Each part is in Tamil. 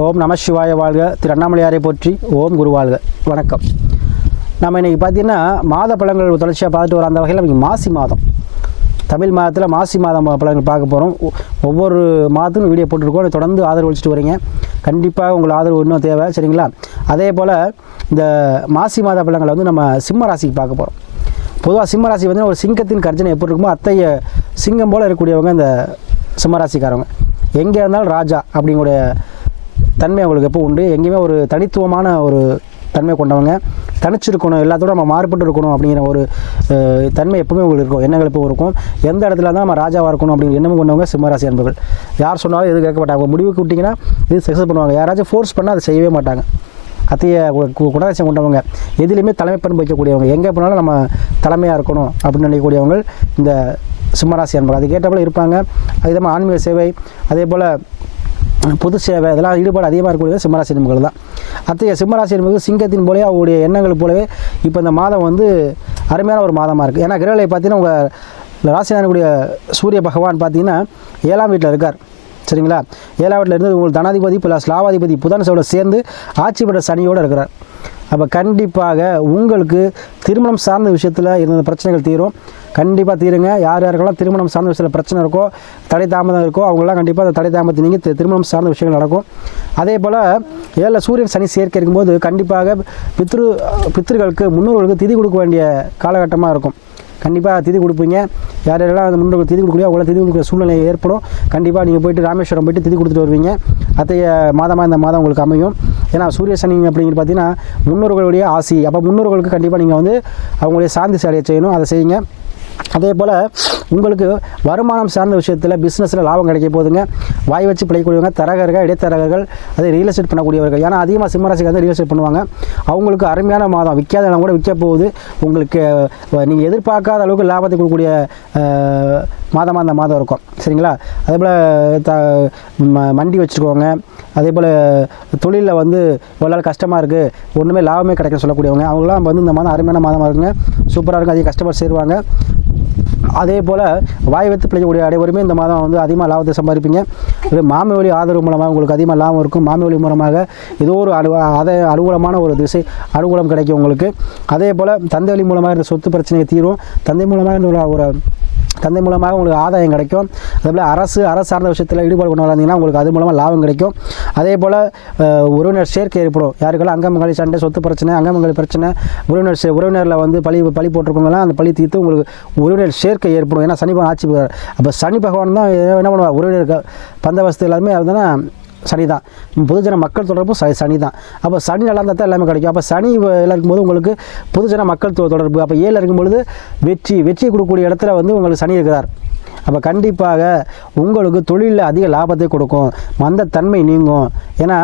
ஓம் நம சிவாய வாழ்க. திரு அண்ணாமலையாரை போற்றி ஓம் குரு வாழ்க. வணக்கம். நம்ம இன்றைக்கி பார்த்தீங்கன்னா மாத பழங்கள் தொடர்ச்சியாக பார்த்துட்டு வர அந்த வகையில் நமக்கு மாசி மாதம். தமிழ் மாதத்தில் மாசி மாதம் பழங்கள் பார்க்க போகிறோம் ஒவ்வொரு மாதத்துக்கும் வீடியோ போட்டுருக்கோம். தொடர்ந்து ஆதரவு அளிச்சுட்டு வரீங்க. கண்டிப்பாக உங்களுக்கு ஆதரவு இன்னும் தேவை சரிங்களா? அதே போல் இந்த மாசி மாத பழங்களை வந்து நம்ம சிம்ம ராசிக்கு பார்க்க போகிறோம் பொதுவாக சிம்ம ராசி வந்து ஒரு சிங்கத்தின் கர்ஜனை எப்படி இருக்குமோ அத்தைய சிங்கம் போல் இருக்கக்கூடியவங்க இந்த சிம்ம ராசிக்காரவங்க. எங்கே இருந்தாலும் ராஜா அப்படிங்களுடைய தன்மை அவங்களுக்கு எப்போ உண்டு. எங்கேயுமே ஒரு தனித்துவமான ஒரு தன்மை கொண்டவங்க. தனிச்சிருக்கணும் எல்லாத்தோட நம்ம மாறுபட்டு இருக்கணும் அப்படிங்கிற ஒரு தன்மை எப்பவுமே உங்களுக்கு இருக்கும். எண்ணங்கள் எப்போ இருக்கும். எந்த இடத்துல தான் நம்ம ராஜாவாக இருக்கணும் அப்படிங்கிற எண்ணம் கொண்டவங்க சிம்மராசி அன்பர்கள். யார் சொன்னாலும் எது கேட்க மாட்டாங்க முடிவுக்கு விட்டிங்கன்னா இது சக்ஸஸ் பண்ணுவாங்க. யாராச்சும் ஃபோர்ஸ் பண்ணால் அதை செய்யவே மாட்டாங்க. அத்தைய கு- கொண்டவங்க. எதுலேயுமே தலைமை பண்பு வைக்கக்கூடியவங்க. எங்கே போனாலும் நம்ம தலைமையாக இருக்கணும் அப்படின்னு நினைக்கக்கூடியவங்க இந்த சிம்மராசி அன்பர்கள். அதுக்கேற்றபோல் இருப்பாங்க. அதே மாதிரி ஆன்மீக சேவை அதே போல் பொது சேவை இதெல்லாம் ஈடுபாடு அதிகமாக இருக்கக்கூடிய சிம்மராசி நண்பர்கள் தான். அத்தகைய சிம்மராசி என்பது சிங்கத்தின் போலவே அவருடைய எண்ணங்கள் போலவே இப்போ இந்த மாதம் வந்து அருமையான ஒரு மாதமாக இருக்குது ஏன்னா கிரகலை பார்த்தீங்கன்னா உங்கள் ராசினானுடைய சூரிய பகவான் பார்த்தீங்கன்னா ஏழாம் வீட்டில் இருக்கார். சரிங்களா? ஏழாம் வீட்டில் இருந்து உங்களுக்கு தனாதிபதி ப்ளஸ் லாவாதிபதி புதன் சோட சேர்ந்து ஆட்சி பெற்ற சனியோடு இருக்கிறார். அப்போ கண்டிப்பாக உங்களுக்கு திருமணம் சார்ந்த விஷயத்தில் இருந்த பிரச்சனைகள் தீரும். கண்டிப்பாக தீருங்க. யார் யாருக்கெல்லாம் திருமணம் சார்ந்த விஷயத்தில் பிரச்சனை இருக்கோ தடை தாமதம் இருக்கோ அவங்களாம் கண்டிப்பாக அந்த தடை தாமதத்தை நீங்கள் திருமணம் சார்ந்த விஷயங்கள் நடக்கும். அதே போல் ஏழில் சூரியன் சனி சேர்க்கை இருக்கும்போது கண்டிப்பாக பித்ரு பித்திருக்களுக்கு முன்னோர்களுக்கு திதி கொடுக்க வேண்டிய காலகட்டமாக இருக்கும். கண்டிப்பாக திதி கொடுப்பீங்க. யார் யாரெல்லாம் அந்த முன்னோர்கள் திதி கொடுக்கலையோ அவங்கள திதி கொடுக்குற சூழ்நிலை ஏற்படும். கண்டிப்பாக நீங்கள் போயிட்டு ராமேஸ்வரம் போயிட்டு திதி கொடுத்துட்டு வருவீங்க. அத்தைய மாதமாக இந்த மாதம் உங்களுக்கு அமையும். ஏன்னா சூரிய சனி அப்படிங்கிறது பார்த்தீங்கன்னா முன்னோர்களுடைய ஆசி. அப்போ முன்னோர்களுக்கு கண்டிப்பாக நீங்கள் வந்து அவங்களுடைய சாந்தி சேலையை செய்யணும். அதை செய்யுங்க. அதே போல் உங்களுக்கு வருமானம் சார்ந்த விஷயத்தில் பிஸ்னஸில் லாபம் கிடைக்க போகுதுங்க. வாய் வச்சு பிழைக்கூடியவங்க தரகர்கள் இடைத்தரகர்கள் அதே ரியல் எஸ்டேட் பண்ணக்கூடியவர்கள். ஏன்னா அதிகமாக சிம்மராசிக்கு வந்து ரியல் எஸ்டேட் பண்ணுவாங்க. அவங்களுக்கு அருமையான மாதம். விற்காத இடம் கூட விற்க போகுது. உங்களுக்கு நீங்கள் எதிர்பார்க்காத அளவுக்கு லாபத்தை கொடுக்கக்கூடிய மாதமாக அந்த மாதம் இருக்கும். சரிங்களா? அதே போல் த ம- மண்டி வச்சுருக்கோங்க அதே போல் தொழிலில் வந்து இவ்வளோ கஷ்டமாக இருக்குது ஒன்றுமே லாபமே கிடைக்கும் சொல்லக்கூடியவங்க. அவங்களாம் வந்து இந்த மாதம் அருமையான மாதமாக இருக்குங்க. சூப்பராக இருக்கும். அதிக கஸ்டமர் சேருவாங்க. அதே போல் வாய் வைத்து பிழைக்கக்கூடிய அனைவருமே இந்த மாதம் வந்து அதிகமாக லாபத்தை சம்பாதிப்பீங்க. இது மாமி வழி ஆதரவு மூலமாக உங்களுக்கு அதிகமாக லாபம் இருக்கும். மாமி வழி மூலமாக ஏதோ ஒரு அனு அதை அனுகூலமான ஒரு திசை அனுகூலம் கிடைக்கும் உங்களுக்கு. அதே போல் தந்தை வழி மூலமாக இருந்த சொத்து பிரச்சனையை தீரும். தந்தை மூலமாக இந்த ஒரு தந்தை மூலமாக உங்களுக்கு ஆதாயம் கிடைக்கும். அதேபோல் அரசு அரசு சார்ந்த விஷயத்தில் ஈடுபாடு கொண்டு வந்தீங்கன்னா உங்களுக்கு அது மூலமாக லாபம் கிடைக்கும். அதே போல் உறவினர் சேர்க்கை ஏற்படும். யாருக்கெல்லாம் அங்கமங்களி சண்டை சொத்து பிரச்சனை அங்கமங்களி பிரச்சனை உறவினர் சே- உறவினரில் வந்து பழி பழி போட்டிருக்கவங்களாம் அந்த பழி தீர்த்து உங்களுக்கு உறவினர் சேர்க்கை ஏற்படும். ஏன்னா சனி பகவான் ஆட்சி அப்போ சனி பகவான் தான் என்ன பண்ணுவார்? உறவினருக்கு பந்தவஸ்து எல்லாருமே அதுதானே சனி தான் பொதுஜன மக்கள் தொடர்பும் ச சனி தான் அப்போ சனி நல்லா இருந்தால் தான் எல்லாமே கிடைக்கும். அப்போ சனி எல்லாம் இருக்கும்போது உங்களுக்கு பொதுஜன மக்கள் தொ- தொடர்பு. அப்போ ஏழில் இருக்கும்பொழுது வெற்றி வெற்றி கொடுக்கக்கூடிய இடத்துல வந்து உங்களுக்கு சனி இருக்கிறார். அப்போ கண்டிப்பாக உங்களுக்கு தொழிலில் அதிக லாபத்தை கொடுக்கும். மந்த தன்மை நீங்கும். ஏன்னா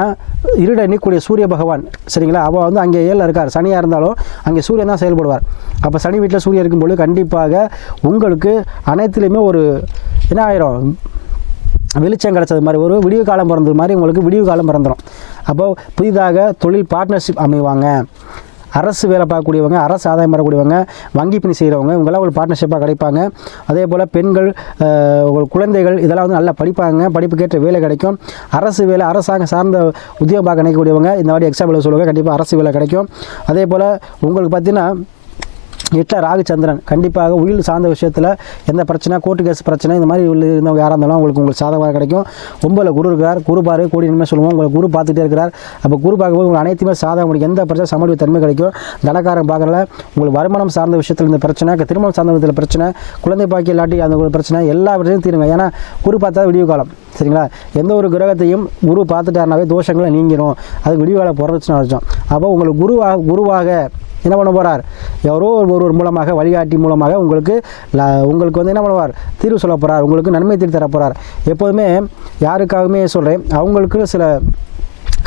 இருட நீக்கக்கூடிய சூரிய பகவான் சரிங்களா? அவள் வந்து அங்கே ஏழில் இருக்கார். சனியாக இருந்தாலும் அங்கே சூரியன் தான் செயல்படுவார். அப்போ சனி வீட்டில் சூரியன் இருக்கும்பொழுது கண்டிப்பாக உங்களுக்கு அனைத்துலேயுமே ஒரு என்ன ஆயிரும்? வெளிச்சம் கிடச்சது மாதிரி ஒரு விடிவு காலம் பிறந்தது மாதிரி உங்களுக்கு விடிவு காலம் பிறந்துடும் அப்போது புதிதாக தொழில் பார்ட்னர்ஷிப் அமைவாங்க. அரசு வேலை பார்க்கக்கூடியவங்க அரசு ஆதாயம் பெறக்கூடியவங்க வங்கி பணி செய்கிறவங்க இவங்கெல்லாம் ஒரு பார்ட்னர்ஷிப்பாக கிடைப்பாங்க. அதே போல் பெண்கள் உங்கள் குழந்தைகள் இதெல்லாம் வந்து நல்லா படிப்பாங்க. படிப்புக்கேற்ற வேலை கிடைக்கும். அரசு வேலை அரசாங்கம் சார்ந்த உத்தியோகம் பார்க்க நினைக்கக்கூடியவங்க இந்த மாதிரி எக்ஸாம் எழுத சொல்லுவாங்க கண்டிப்பாக அரசு வேலை கிடைக்கும். அதே போல் உங்களுக்கு பார்த்தீங்கன்னா எட்டில் ராகுச்சந்திரன். கண்டிப்பாக உயிர் சார்ந்த விஷயத்தில் எந்த பிரச்சனை கோர்ட்டு கேஸ் பிரச்சனை இந்த மாதிரி உள்ள இருந்தவங்க யாராக இருந்தாலும் உங்களுக்கு உங்களுக்கு சாதகமாக கிடைக்கும். ஒம்பதில் குரு இருக்கார். குரு பாரு கோடி நன்மை சொல்லுவோம். உங்களுக்கு குரு பார்த்துட்டே இருக்கிறார். அப்போ குரு பார்க்கும்போது உங்களுக்கு அனைத்துமே சாதகம். உங்களுக்கு எந்த பிரச்சனை சமாளிப்பு தன்மை கிடைக்கும்? தனக்காரன் பார்க்கறல. உங்களுக்கு வருமானம் சார்ந்த விஷயத்தில் இந்த பிரச்சனை திருமணம் சார்ந்த விதத்தில் பிரச்சனை குழந்தை பாக்கி இல்லாட்டி அந்த ஒரு பிரச்சனை எல்லா பிரச்சனையும் தீருங்க. ஏன்னா குரு பார்த்தா விடிவு காலம். சரிங்களா? எந்த ஒரு கிரகத்தையும் குரு பார்த்துட்டாருனாவே தோஷங்களை நீங்கிடும் அது விடிவு காலம் பிறந்துச்சுன்னு அர்த்தம். அப்போ உங்களுக்கு குருவாக குருவாக என்ன பண்ண போகிறார் யாரோ ஒருவர் மூலமாக வழிகாட்டி மூலமாக உங்களுக்கு உங்களுக்கு வந்து என்ன பண்ணுவார் தீர்வு சொல்ல போகிறார் உங்களுக்கு நன்மை தீர்வு தர போகிறார் எப்போதுமே யாருக்காகவுமே சொல்கிறேன் அவங்களுக்கு சில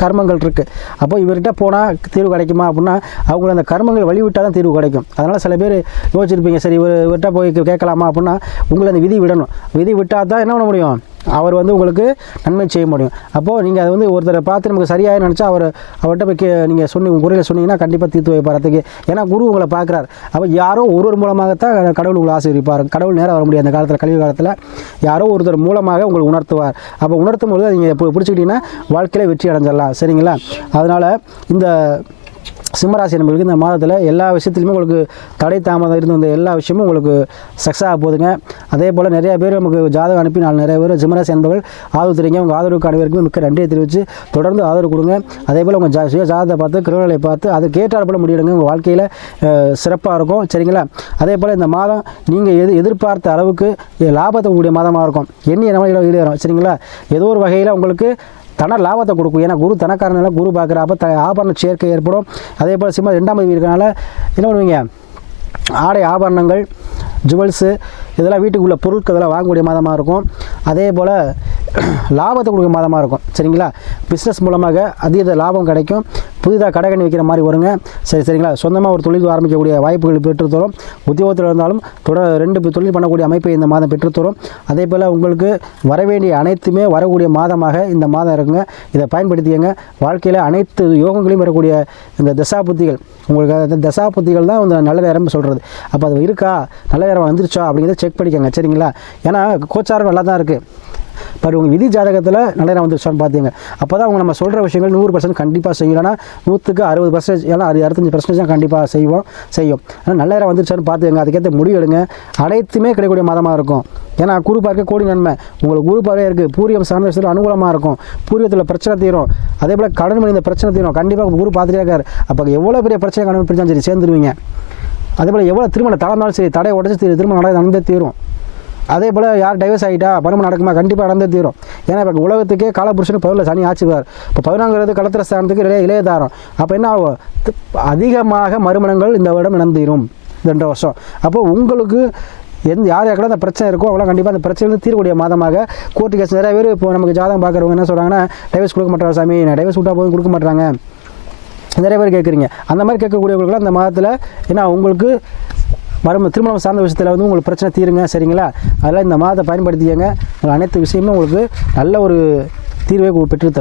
கர்மங்கள் இருக்குது அப்போ இவர்கிட்ட போனால் தீர்வு கிடைக்குமா அப்படின்னா அவங்கள அந்த கர்மங்கள் வழிவிட்டால் தான் தீர்வு கிடைக்கும். அதனால் சில பேர் யோசிச்சிருப்பீங்க சரி இவர் இவர்கிட்ட போய் கேட்கலாமா அப்படின்னா உங்களை அந்த விதி விடணும். விதி விட்டால் தான் என்ன பண்ண முடியும்? அவர் வந்து உங்களுக்கு நன்மை செய்ய முடியும். அப்போது நீங்கள் அதை வந்து ஒருத்தரை பார்த்து நமக்கு சரியாக நினச்சா அவர் அவர்கிட்ட போய் கே நீங்கள் சொன்னி உங்கள் குறையில் சொன்னீங்கன்னா கண்டிப்பாக தீர்த்து வைப்பாரத்துக்கு. ஏன்னா குரு உங்களை பார்க்குறாரு. அப்போ யாரோ ஒருவர் மூலமாகத்தான் கடவுள் உங்களை ஆசீர்விப்பார் கடவுள் நேரம் வர முடியாது. அந்த காலத்தில் கல்வி காலத்தில் யாரோ ஒருத்தர் மூலமாக உங்களுக்கு உணர்த்துவார். அப்போ உணர்த்தும் பொழுது நீங்கள் பிடிச்சிக்கிட்டீங்கன்னா வாழ்க்கையில வெற்றி அடைஞ்சிடலாம். சரிங்களா? அதனால் இந்த சிம்மராசி நம்மளுக்கு இந்த மாதத்தில் எல்லா விஷயத்துலையுமே உங்களுக்கு தடை தாமதம் இருந்து வந்த எல்லா விஷயமும் உங்களுக்கு சக்ஸஸ் ஆக போகுதுங்க. அதே போல் நிறைய பேர் நமக்கு ஜாதகம் அனுப்பி நான் நிறைய பேர் சிம்மராசி என்பவர்கள் ஆதரவு தெரியுங்க உங்கள் ஆதரவுக்கு அனைவருக்குமே மிக்க நன்றியை தெரிவித்து தொடர்ந்து ஆதரவு கொடுங்க. அதே போல் உங்கள் ஜா சுய ஜாதகத்தை பார்த்து கிரகங்களை பார்த்து அது ஏற்றாறு போல முடியணுங்க உங்கள் வாழ்க்கையில் சிறப்பாக இருக்கும். சரிங்களா? அதே போல் இந்த மாதம் நீங்கள் எது எதிர்பார்த்த அளவுக்கு லாபத்தை கூடிய மாதமாக இருக்கும். எண்ணி நம்ம ஈடேறும் சரிங்களா? ஏதோ ஒரு வகையில் உங்களுக்கு தன லாபத்தை கொடுக்கும். ஏன்னா குரு தனக்காரனால குரு பார்க்குறப்ப த ஆபரண சேர்க்கை ஏற்படும். அதே போல் சிம்ம ரெண்டாம் தேதி இருக்கனால என்ன பண்ணுவீங்க? ஆடை ஆபரணங்கள் ஜுவல்ஸு இதெல்லாம் வீட்டுக்குள்ள பொருட்கள் இதெல்லாம் வாங்கக்கூடிய மாதமாக இருக்கும். அதே போல் லாபத்தை கொடுக்க மாதமாக இருக்கும். சரிங்களா? பிஸ்னஸ் மூலமாக அதீத லாபம் கிடைக்கும். புதிதாக கடைக்கணி வைக்கிற மாதிரி வருங்க. சரி சரிங்களா. சொந்தமாக ஒரு தொழில் ஆரம்பிக்கக்கூடிய வாய்ப்புகள் பெற்றுத்தரும். உத்தியோகத்தில் இருந்தாலும் தொடர் ரெண்டு தொழில் பண்ணக்கூடிய அமைப்பை இந்த மாதம் பெற்றுத்தரும். அதே போல் உங்களுக்கு வர வேண்டிய அனைத்துமே வரக்கூடிய மாதமாக இந்த மாதம் இருக்குங்க. இதை பயன்படுத்திக்கங்க. வாழ்க்கையில் அனைத்து யோகங்களையும் வரக்கூடிய இந்த தசா புத்திகள் உங்களுக்கு அந்த தசா புத்திகள் தான் இந்த நல்ல நேரம் சொல்கிறது அப்போ அது இருக்கா? நல்ல நேரம் வந்துருச்சா? அப்படிங்கிறத செக் பண்ணிக்கோங்க. சரிங்களா? ஏன்னா கோச்சாரம் நல்லா தான் இருக்குது பட் உங்கள் விதி ஜாதகத்தில் நல்ல நேரம் வந்துருச்சான்னு பார்த்தீங்க அப்போ தான் அவங்க நம்ம சொல்கிற விஷயங்கள் நூறு பர்சன்ட் கண்டிப்பாக செய்யலைன்னா நூற்றுக்கு அறுபது பர்சன்டேஜ் ஏன்னா அது அறுபத்தஞ்சு பர்சன்டேஜ் கண்டிப்பாக செய்வோம் செய்யும். ஆனால் நல்ல நேரம் வந்துருச்சான்னு பார்த்துங்க அதுக்கேற்ற முடிவு எடுங்க. அனைத்துமே கிடைக்கக்கூடிய மதமாக இருக்கும். ஏன்னா குரு பார்க்க கோடி நன்மை. உங்களுக்கு குரு இருக்குது பூரியம் சார்ந்த விஷயத்தில் அனுகூலமாக இருக்கும். பூரியத்தில் பிரச்சனை தீரும். அதே போல் கடன் மணி இந்த பிரச்சனை தீரும். கண்டிப்பாக குரு பார்த்துட்டே இருக்கார். அப்போ எவ்வளோ பெரிய பிரச்சனை கடன் பிரச்சனை சரி சேர்ந்துருவீங்க. அதே போல் எவ்வளோ திருமணம் தடை சரி தடையை உடச்சி திருமணம் நடந்து நடந்தே தீரும். அதே போல் யார் டைவர்ஸ் ஆகிட்டா மறுமணம் நடக்குமா? கண்டிப்பாக நடந்தே தீரும். ஏன்னா இப்போ உலகத்துக்கே காலபுருஷனுக்கு பதில் சனி ஆச்சுவார் இப்போ பதினாங்கிறது களத்திர ஸ்தானத்துக்கு இளைய இளையதாரம் அப்போ என்ன ஆகும்? அதிகமாக மறுமணங்கள் இந்த வருடம் நடந்தீரும். ரெண்டு வருஷம். அப்போ உங்களுக்கு எந்த யார் யாருக்கெல்லாம் அந்த பிரச்சனை இருக்கோ அவங்களாம் கண்டிப்பாக அந்த பிரச்சனை தீரக்கூடிய மாதமாக கோர்ட்டு கேஸ் நிறைய பேர் இப்போ நமக்கு ஜாதகம் பார்க்குறவங்க என்ன சொல்கிறாங்கன்னா டைவர்ஸ் கொடுக்க மாட்டாங்க சாமி? நான் டைவர்ஸ் விட்டா போதும் கொடுக்க மாட்டாங்க. நிறைய பேர் கேட்குறீங்க. அந்த மாதிரி கேட்கக்கூடியவர்களுக்கு அந்த மாதத்தில் ஏன்னா உங்களுக்கு மறும திருமணம் சார்ந்த விஷயத்தில் வந்து உங்களுக்கு பிரச்சனை தீருங்க சரிங்களா? அதெல்லாம் இந்த மாதத்தை பயன்படுத்திக்கங்க. உங்கள் அனைத்து விஷயமும் உங்களுக்கு நல்ல ஒரு தீர்வை பெற்றுத்தரும்.